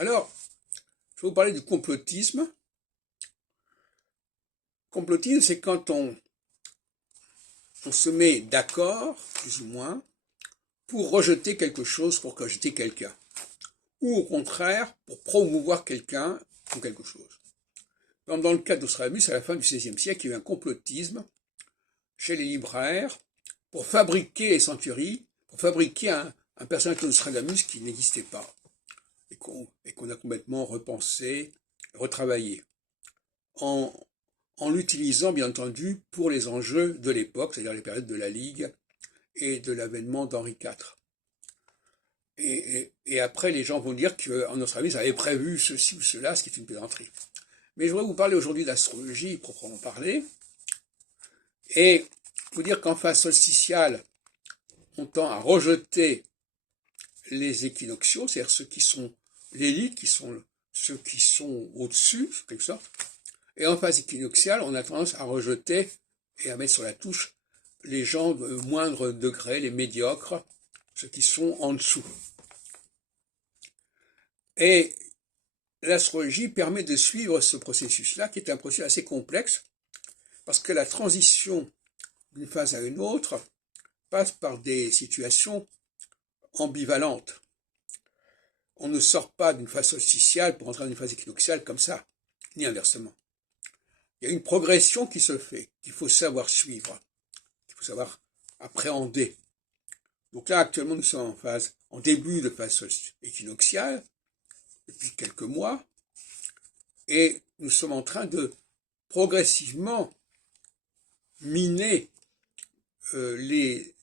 Alors, je vais vous parler du complotisme. Complotisme, c'est quand on se met d'accord, plus ou moins, pour rejeter quelque chose, pour rejeter quelqu'un. Ou au contraire, pour promouvoir quelqu'un ou quelque chose. Dans le cas d'Nostradamus, à la fin du XVIe siècle, il y a eu un complotisme chez les libraires pour fabriquer les centuries, pour fabriquer un personnage de Nostradamus qui n'existait pas et qu'on a complètement repensé, retravaillé, en l'utilisant bien entendu pour les enjeux de l'époque, c'est-à-dire les périodes de la Ligue et de l'avènement d'Henri IV. Et après, les gens vont dire qu'en Nostradamus avait prévu ceci ou cela, ce qui est une plaisanterie. Mais je voudrais vous parler aujourd'hui d'astrologie, proprement parler, et vous dire qu'en phase solsticiale, on tend à rejeter les équinoxiaux, c'est-à-dire ceux qui sont l'élite, ceux qui sont au-dessus, en quelque sorte. Et en phase équinoxiale, on a tendance à rejeter et à mettre sur la touche les gens de moindre degré, les médiocres, ceux qui sont en dessous. Et l'astrologie permet de suivre ce processus-là, qui est un processus assez complexe, parce que la transition d'une phase à une autre passe par des situations ambivalentes. On ne sort pas d'une phase solsticiale pour entrer dans une phase équinoxiale comme ça, ni inversement. Il y a une progression qui se fait, qu'il faut savoir suivre, qu'il faut savoir appréhender. Donc là, actuellement, nous sommes en début de phase équinoxiale, depuis quelques mois, et nous sommes en train de progressivement miner les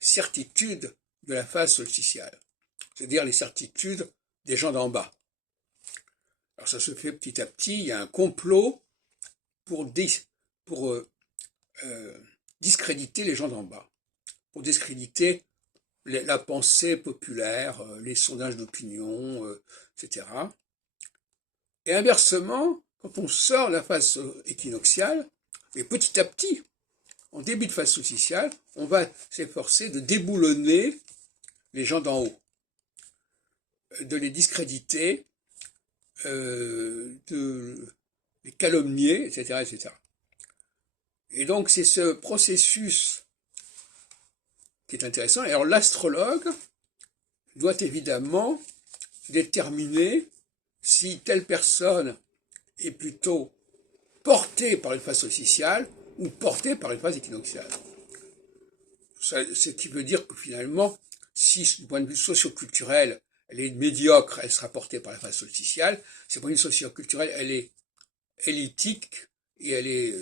certitudes de la phase solsticiale, c'est-à-dire les certitudes des gens d'en bas. Alors ça se fait petit à petit, il y a un complot pour discréditer les gens d'en bas, pour discréditer la pensée populaire, les sondages d'opinion, etc. Et inversement, quand on sort de la phase équinoxiale, et petit à petit, en début de phase solsticiale, on va s'efforcer de déboulonner les gens d'en haut, de les discréditer, de les calomnier, etc., etc. Et donc c'est ce processus qui est intéressant. Et alors l'astrologue doit évidemment déterminer si telle personne est plutôt portée par une phase solsticiale ou portée par une phase équinoxiale. Ce qui veut dire que finalement, si du point de vue socio-culturel, elle est médiocre, elle sera portée par la phase solsticiale. Si du point de vue socio-culturel, elle est élitique et elle est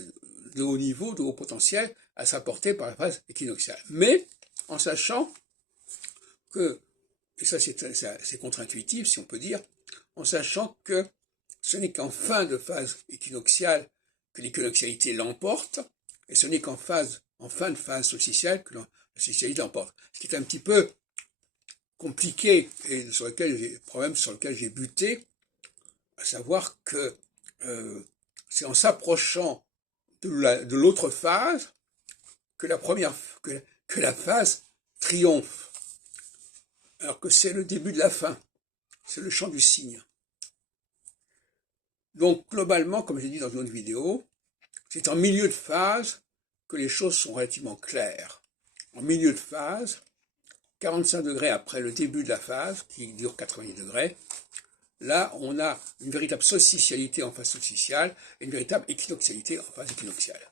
de haut niveau, de haut potentiel, elle sera portée par la phase équinoxiale. Mais en sachant que, et ça c'est contre-intuitif si on peut dire, en sachant que ce n'est qu'en fin de phase équinoxiale que l'équinoxialité l'emporte, et ce n'est qu'en fin de phase solsticiale que la solsticialité l'emporte. Ce qui est un petit peu compliqué et problème sur lequel j'ai buté, à savoir que c'est en s'approchant de l'autre phase que la phase triomphe, alors que c'est le début de la fin, c'est le chant du cygne. Donc globalement, comme j'ai dit dans une autre vidéo, c'est en milieu de phase que les choses sont relativement claires. En milieu de phase, 45 degrés après le début de la phase, qui dure 90 degrés, là on a une véritable solsticialité en phase solsticiale et une véritable équinoxialité en phase équinoxiale.